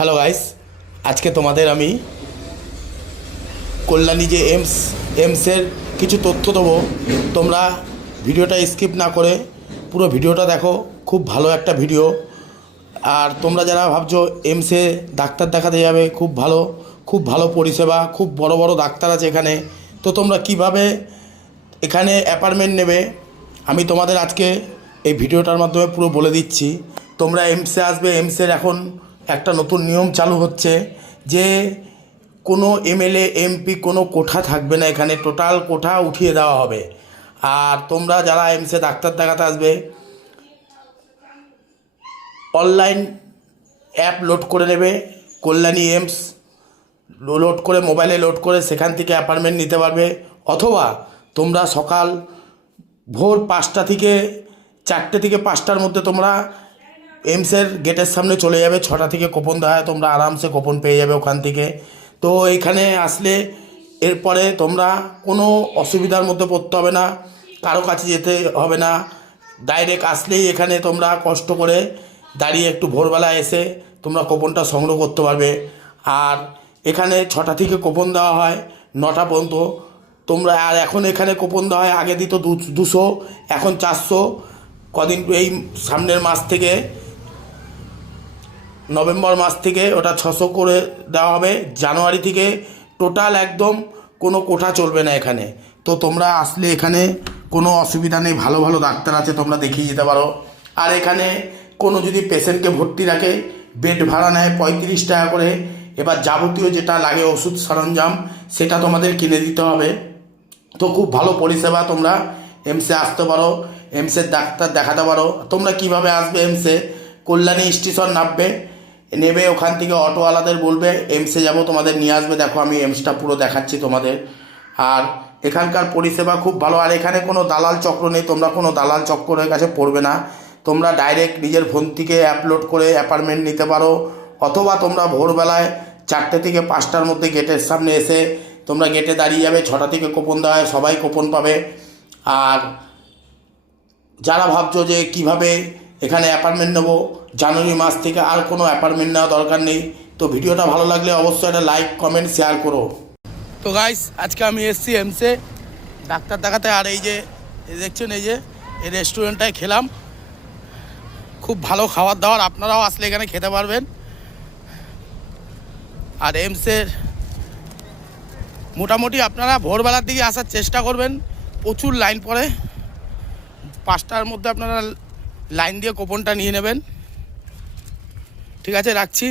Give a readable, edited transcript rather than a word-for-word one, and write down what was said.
Hello guys, আজকে তোমাদের আমি কল্যাণী যে এমসের কিছু তথ্য দেবো। তোমরা ভিডিওটা স্কিপ না করে পুরো ভিডিওটা দেখো, খুব ভালো একটা ভিডিও। আর তোমরা যারা ভাবছো এমসে ডাক্তার দেখাতে যাবে, খুব ভালো পরিষেবা, খুব বড় বড় ডাক্তার আছে এখানে। তো তোমরা কিভাবে এখানে অ্যাপয়েন্টমেন্ট নেবে আমি তোমাদের আজকে এই ভিডিওটার মাধ্যমে পুরো বলে দিচ্ছি। তোমরা এমসে আসবে, এমসের এখন একটা নতুন নিয়ম চালু হচ্ছে যে কোনো এমএলএ এমপি কোনো কোঠা থাকবে না এখানে, টোটাল কোঠা উঠিয়ে দেওয়া হবে। আর তোমরা যারা এমসে ডাক্তার দেখাতে আসবে, অনলাইন অ্যাপ লোড করে নেবে, কল্যাণী এমস লোড করে, মোবাইলে লোড করে সেখান থেকে অ্যাপয়েন্টমেন্ট নিতে পারবে। অথবা তোমরা সকাল ভোর 5টা থেকে 4টে থেকে 5টার মধ্যে তোমরা এমসের গেটের সামনে চলে যাবে। 6টা থেকে কোপন দেওয়া হয়, তোমরা আরামসে কোপন পেয়ে যাবে ওখান থেকে। তো এইখানে আসলে এরপরে তোমরা কোনো অসুবিধার মধ্যে পড়তে হবে না, কারো কাছে যেতে হবে না। ডাইরেক্ট আসলেই এখানে তোমরা কষ্ট করে দাঁড়িয়ে একটু ভোরবেলা এসে তোমরা কোপনটা সংগ্রহ করতে পারবে। আর এখানে 6টা থেকে কোপন দেওয়া হয় 9টা পর্যন্ত। তোমরা আর এখন এখানে কোপন দেওয়া হয়, আগে দিত 200, এখন 400। কদিন এই সামনের মাস থেকে, নভেম্বর মাস থেকে ওটা 600 করে দেওয়া হবে। জানুয়ারি থেকে টোটাল একদম কোনো কোঠা চলবে না এখানে। তো তোমরা আসলে এখানে কোনো অসুবিধা নেই, ভালো ভালো ডাক্তার আছে, তোমরা দেখিয়ে যেতে পারো। আর এখানে কোনো যদি পেশেন্টকে ভর্তি রাখে, বেড ভাড়া নেয় 35 টাকা করে। এবার যাবতীয় যেটা লাগে ওষুধ সরঞ্জাম সেটা তোমাদের কিনে দিতে হবে। তো খুব ভালো পরিষেবা, তোমরা এমসে আসতে পারো, এমসের ডাক্তার দেখাতে পারো। তোমরা কিভাবে আসবে এমসে, কল্যাণী স্টেশন নেবে, ওখান থেকে অটোওয়ালাদের বলবে এমসে যাব, তোমাদের নিয়ে আসবে। দেখো আমি এমসটা পুরো দেখাচ্ছি তোমাদের। আর এখানকার পরিষেবা খুব ভালো। আর এখানে কোনো দালাল চক্র নেই, তোমরা কোনো দালাল চক্রের কাছে পড়বে না। তোমরা ডাইরেক্ট নিজের ফোন থেকে আপলোড করে অ্যাপয়েন্টমেন্ট নিতে পারো। অথবা তোমরা ভোরবেলায় 4টে থেকে 5টার মধ্যে গেটের সামনে এসে তোমরা গেটে দাঁড়িয়ে যাবে। 6টা থেকে কোপন দেওয়া হয়, সবাই কোপন পাবে। আর যারা ভাবছো যে কিভাবে এখানে অ্যাপার্টমেন্ট নেবো, জানুয়ারি মাস থেকে আর কোনো অ্যাপার্টমেন্ট নেওয়া দরকার নেই। তো ভিডিওটা ভালো লাগলে অবশ্যই একটা লাইক, কমেন্ট, শেয়ার করো। তো গাইস, আজকে আমি এসছি এমসে ডাক্তার দেখাতে। আর এই যে দেখছেন, এই রেস্টুরেন্টটায় খেলাম, খুব ভালো খাবার দাবার। আপনারাও আসলে এখানে খেতে পারবেন। আর এমসের মোটামুটি আপনারা ভোরবেলার দিকে আসার চেষ্টা করবেন, প্রচুর লাইন পড়ে। 5টার মধ্যে আপনারা লাইন দিয়ে কোপনটা নিয়ে নেবেন। ঠিক আছে, রাখছি।